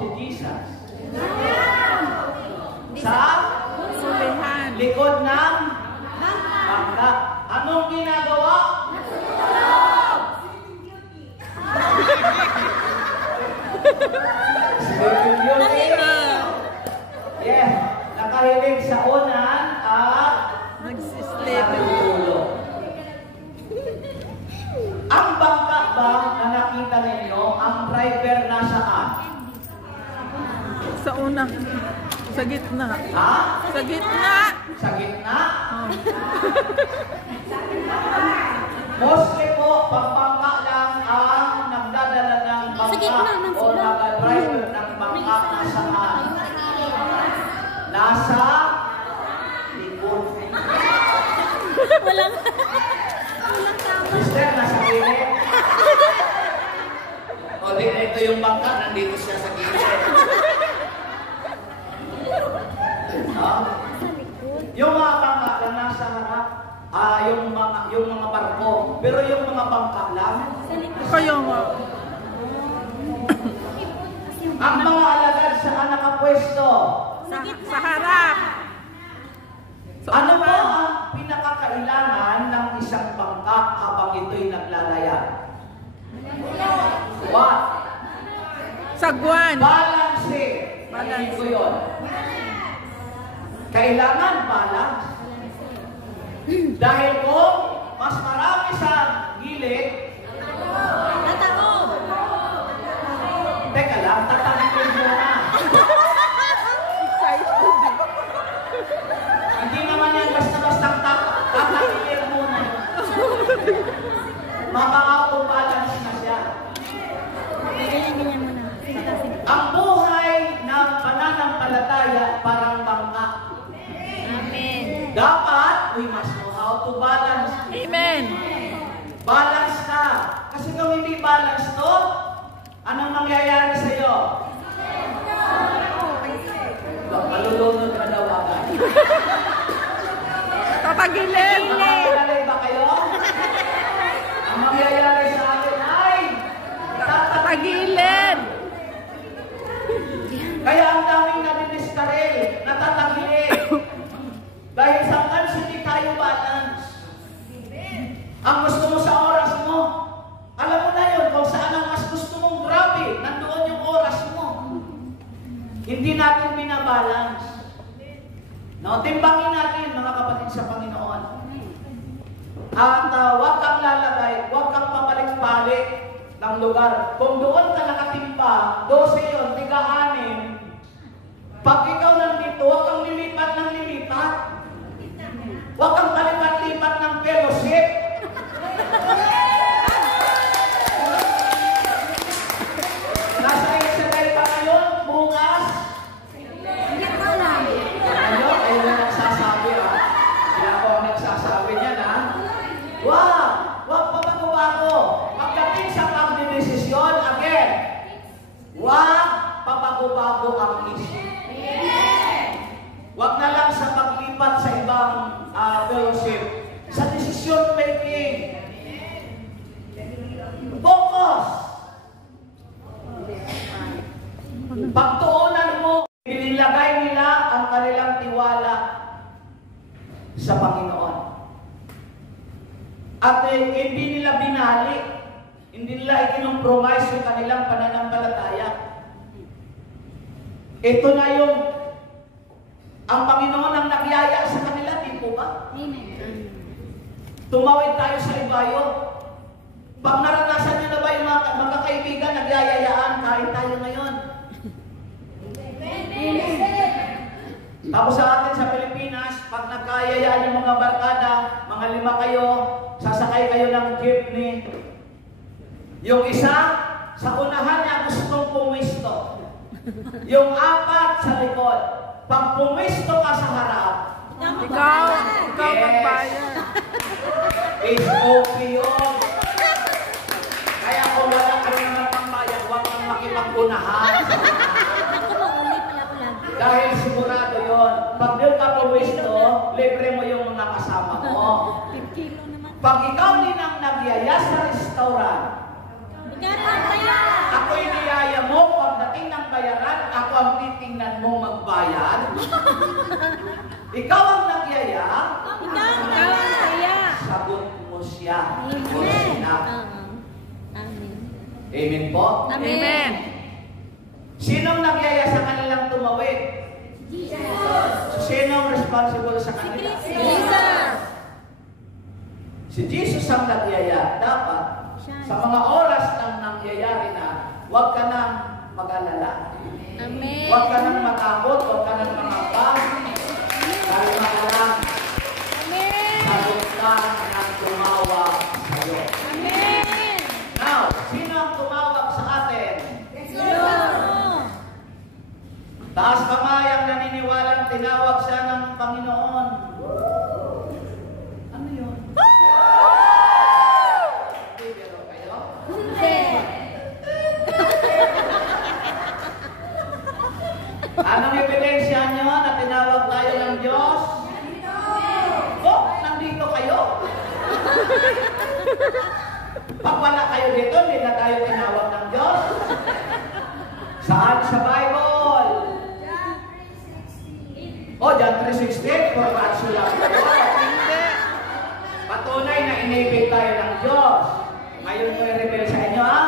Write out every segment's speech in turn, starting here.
si Jesus? Sa likod ng bangka. Anong ginagawa? Yeah, nakahilig sa unan at nagtutulog. Ang bangka ba na nakita ninyo, ang driver nasaan? Sa una. Sa gitna. Ha? Sa gitna. Sa gitna? Oh. Mostly po, pagbangka lang ang nagdadala ng bangka o nag-driver ng bangka nasaan? Nasa likod. Walang tama. Sister, nasa gilid. O, ito yung bangka, nandito siya sa gilid. Yung mga bangka lang nasa harap, yung mga barko. Pero yung mga bangka lang, Kaya nga. ang mga alagad saan nakapwesto? Sa harap. Sa Ano po unahan. ang pinakakailangan ng isang bangka habang ito'y naglalayag? What? Sagwan. Balance. Balance. Hindi ko yun. Kailangan balance. Dahil kung mas marami sa gilid, teka lang, tatangin mo na. Hindi naman yan basta-bastang tatangin mo na. Maka-auto-balance na siya. Ganyan muna. Ang buhay ng pananampalataya parang bangka. Amen. Dapat, we must know how to balance. Amen. Balance na. Kasi kung hindi balance to, anong mangyayari sa iyo? Malulunod ka daw agad. Tatagilid. Nakakilala ba kayo? Ang mangyayari sa akin ay Tatagilid. Kaya ang daming nadiniskarel, natatagilid. Dahil sometimes hindi tayo balance. Ang gusto mo sa oras mo, alam mo na yun, kung saan ang mas gusto mong grabe, nandoon yung oras mo. Hindi natin binabalance. No, timbangin natin mga kapatid sa Panginoon. At huwag kang lalagay, huwag kang pabalik-balik ng lugar. Kung doon ka nakatimpa, 12 yun, 3-6. Pag ikaw nandito, huwag kang lilipat ng lilipat. Huwag kang palipat-lipat ng fellowship. Nasa Israel pa ngayon, bukas. Ayun na nagsasabi ha. Hindi ako ang nagsasabi niyan ha. Huwag pabago-bago. Pagdating sa pagdidesisyon, again, huwag pabago-bago ang isip. Huwag na lang sa paglipat sa ibang fellowship. Sa decision making. Focus. Pagtuunan mo, inilagay nila ang kanilang tiwala sa Panginoon. At hindi nila binali, hindi nila ikinompromise yung kanilang pananampalataya. Ito na yung ang Panginoon ang nagyaya sa kanila, di po ba? Amen. Tumawid tayo sa ibayo. Pag naranasan nyo na ba yung mga magkakaibigan, nagyayayaan, kahit tayo ngayon. Tapos sa atin sa Pilipinas, pag nagkayayaan yung mga barkada, mga 5 kayo, sasakay kayo ng jeepney. Yung isa, sa unahan niya gustong pumisto. Yung 4 sa likod. Pag pumisto ka sa harap, Ikaw magbayad. It's okay yun. Kaya kung wala ka rin ng pambayad, huwag kang makipag-unahan. Dahil sigurado yun. Pag doon ka pumisto, libre mo yung mga kasama mo. Pag ikaw din ang nagyaya sa restaurant, ako'y niyaya mo pagdating ng bayaran, ako ang titingnan mo magbayad. Ikaw ang nagyaya, Ikaw ang saya. sagot mo siya. O Amen. sina. Amen. Amen po? Amen. Sinong nagyaya sa kanilang tumawid? Jesus. Sinong responsible sa kanila? Jesus. Si Jesus ang nagyaya. Dapat, sa mga oras ng nangyayari na, huwag ka nang mag-alala. Amen. Huwag ka nang matakot, huwag ka nang mangapa. Dahil maalam, Amen. sagot ka ng tumawag sa iyo. Amen. Now, sino ang tumawag sa atin? Lord. Taas kamay ang naniniwalang tinawag siya ng Panginoon. Ano yun? Bibiro kayo? Hindi. Anong ebidensya nyo na tinawag tayo ng Diyos? Oh, nandito kayo? Pag wala kayo dito, hindi na tayo tinawag ng Diyos. Saan sa Bible? Oh, John 3:16, for God so loved the world. Hindi. Patunay na inibig tayo ng Diyos. Ngayon ko i-reveal sa inyo, ha?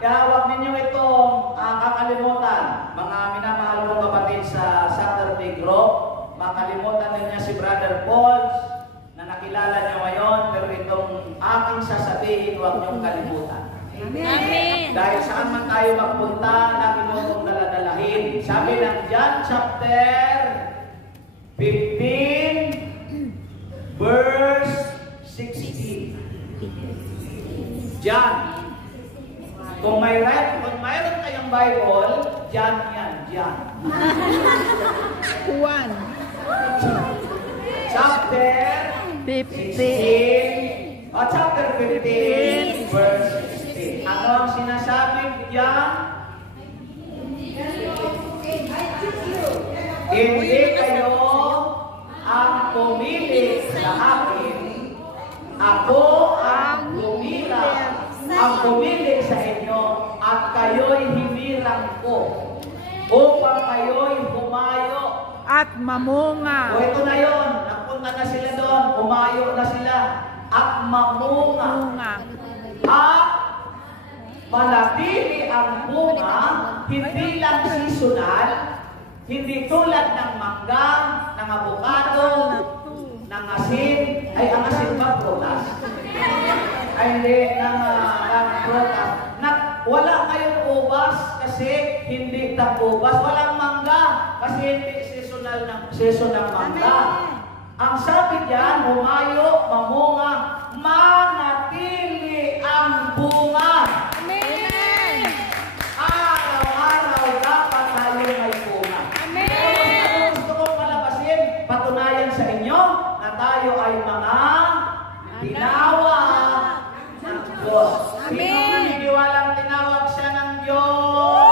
Kaya huwag ninyo itong kakalimutan. Mga minamahal kong kapatid sa Saturday group, makalimutan ninyo si Brother Paul na nakilala niyo ngayon, pero itong aking sasabihin, huwag niyong kalimutan. Amen. Dahil saan man tayo magpunta, lagi mo itong daladalahin. Sabi ng John chapter 15, verse 16. John. Kung mayroon kayong Bible, John yan, John. Juan. Chapter 15. 16. Chapter 15, verse 16. Ano ang sinasabing John? Hindi kayo ang pumili sa akin. Ako ang pumili sa inyo at kayo'y hinirang ko upang kayo'y humayo. At mamunga. O ito na yon, napunta na sila doon, humayo na sila at mamunga. Mamunga. At manatili ang bunga, hindi lang seasonal, hindi tulad ng mangga, ng avocado, ng asin. Ay, ang asin ba prutas? Ay, hindi, ng prutas. Wala kayong ubas kasi hindi tag-ubas. Walang mangga kasi hindi season ng mangga. Ang sabi diyan, humayo, mamunga, manatili ang bunga. Amen. Araw-araw dapat tayo may bunga. Amen. Ano gusto kong palabasin? Patunayan sa inyo na tayo ay mga tinawag ng Diyos. Amen. Sino naniniwalang tinawag siya ng Diyos?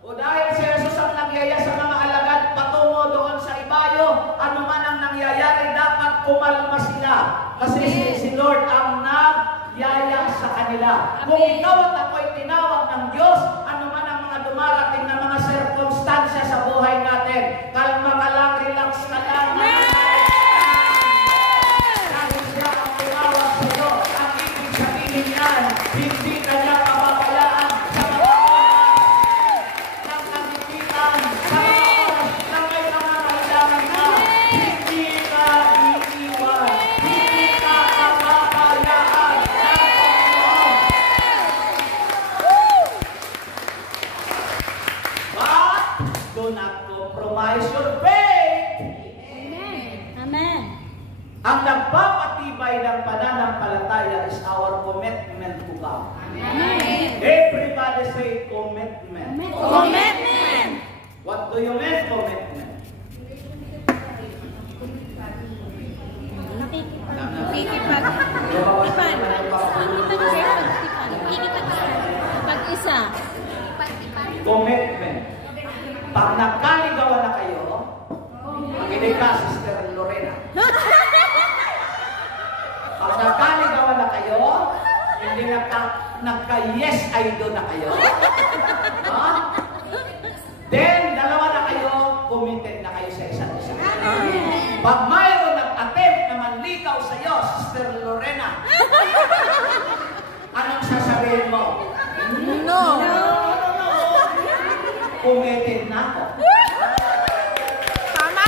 O dahil si Jesus ang nagyaya sa mga alagad patungo doon sa ibayo, ano man ang nangyayari, dapat kumalma sila. Kasi si Lord ang nagyaya sa kanila. Kung ikaw at ako'y tinawag ng Diyos, ano man ang mga dumarating na mga sirkumstansya sa buhay natin, kalma ka lang, relax ka lang. Dahil siya ang tinawag sa iyo, ang ibig sabihin niyan, hindi ka niya pababayaan sa mga ng kagipitan, sa mga oras na may nangangailangan ka. Hindi ka iiwan, hindi ka pababayaan ng Panginoon. But do not compromise your faith. Amen. Ang nagpapatibay ng pananampalataya is our commitment to God. Amen. Everybody say commitment. Commitment. What do you mean commitment? Nakikipag. Pag-isa. Commitment. Pag nagkaligawan na kayo, makinig ka, Sister Lorena. Pag nagkaligawan na kayo, hindi nagka-yes I do na kayo? Ha? Then, dalawa na kayo, committed na kayo sa isa't isa. Pag mayroon nag-attempt na manlikaw sa iyo, Sister Lorena, anong sasabihin mo? No. Committed na ako. Tama.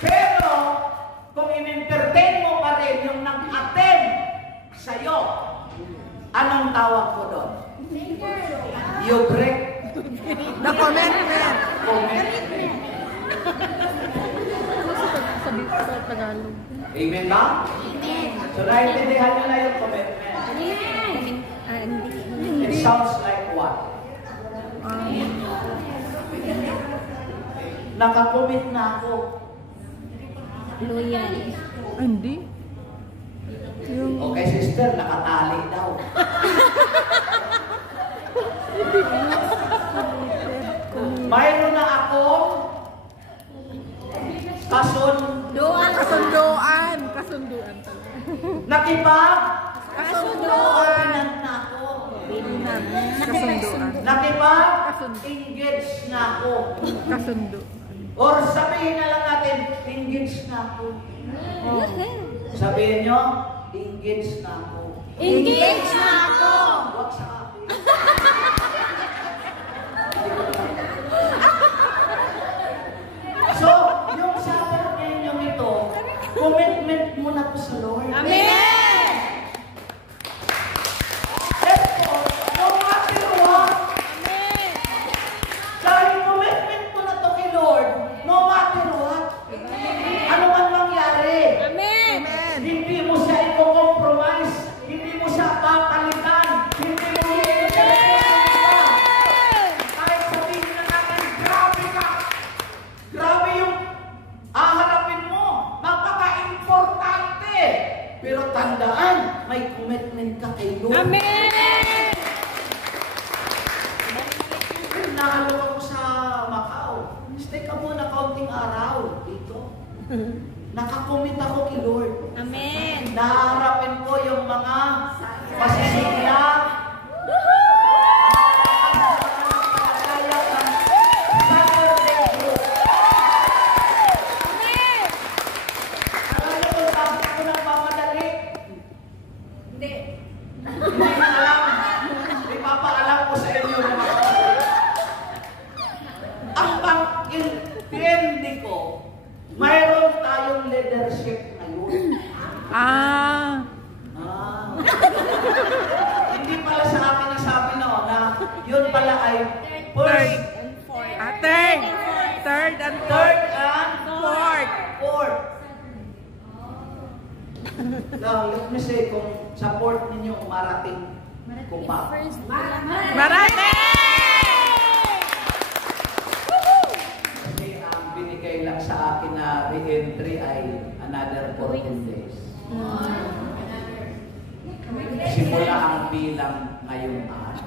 Pero, kung in-entertain mo pa rin yung nag-attempt sa'yo, anong tawag ko doon? You break The commitment. commitment. Sa Tagalog. Amen ba? So, naintindihan nyo na yung commitment. It sounds like what? Nakakommit na ako. Loyal. Hindi. Okay, sister, nakatali daw. Mayroon na akong Kasunduan. Kasunduan talaga. nakipag Kasunduan. na ako. Kasunduan. Nakipag-engage na ako. Kasunduan. Or sabihin na lang natin, engage na ako. Sabihin nyo, engage na ako. Engage na ako. Huwag sa akin. So, yung sa ninyong ito, commitment muna ko sa Lord. Amen. Therefore, no matter what, Amen. dahil commitment mo na to kay Lord, no matter what, ano man mangyari, Amen. hindi mo siya i-compromise, hindi mo siya papalitan, hindi mo kahit sabihin na natin, grabe ka! Grabe yung haharapin mo, napaka-importante! Pero tandaan, may commitment ka kay Lord. Amen. Nahalo ako sa Macau. Stay ka muna kaunting araw dito. Nakakomit ako kay Lord. Amen. Naharapin ko yung mga pasisigla. Akala ko bakit ko nang mamadali? Hindi na alam. Ipapaalam ko sa inyo mga ang pang-intindi ko, mayroon tayong leadership ngayon. Ah. Hindi pala sa akin nasabi no, na yun pala ay first, Third. Third and third, fourth. and Fourth. fourth. Now, let me say, kung support ninyo umarating, kung pa. Marami! Kasi ang binigay lang sa akin na re-entry ay another 14 days. Simula ang bilang ngayong araw.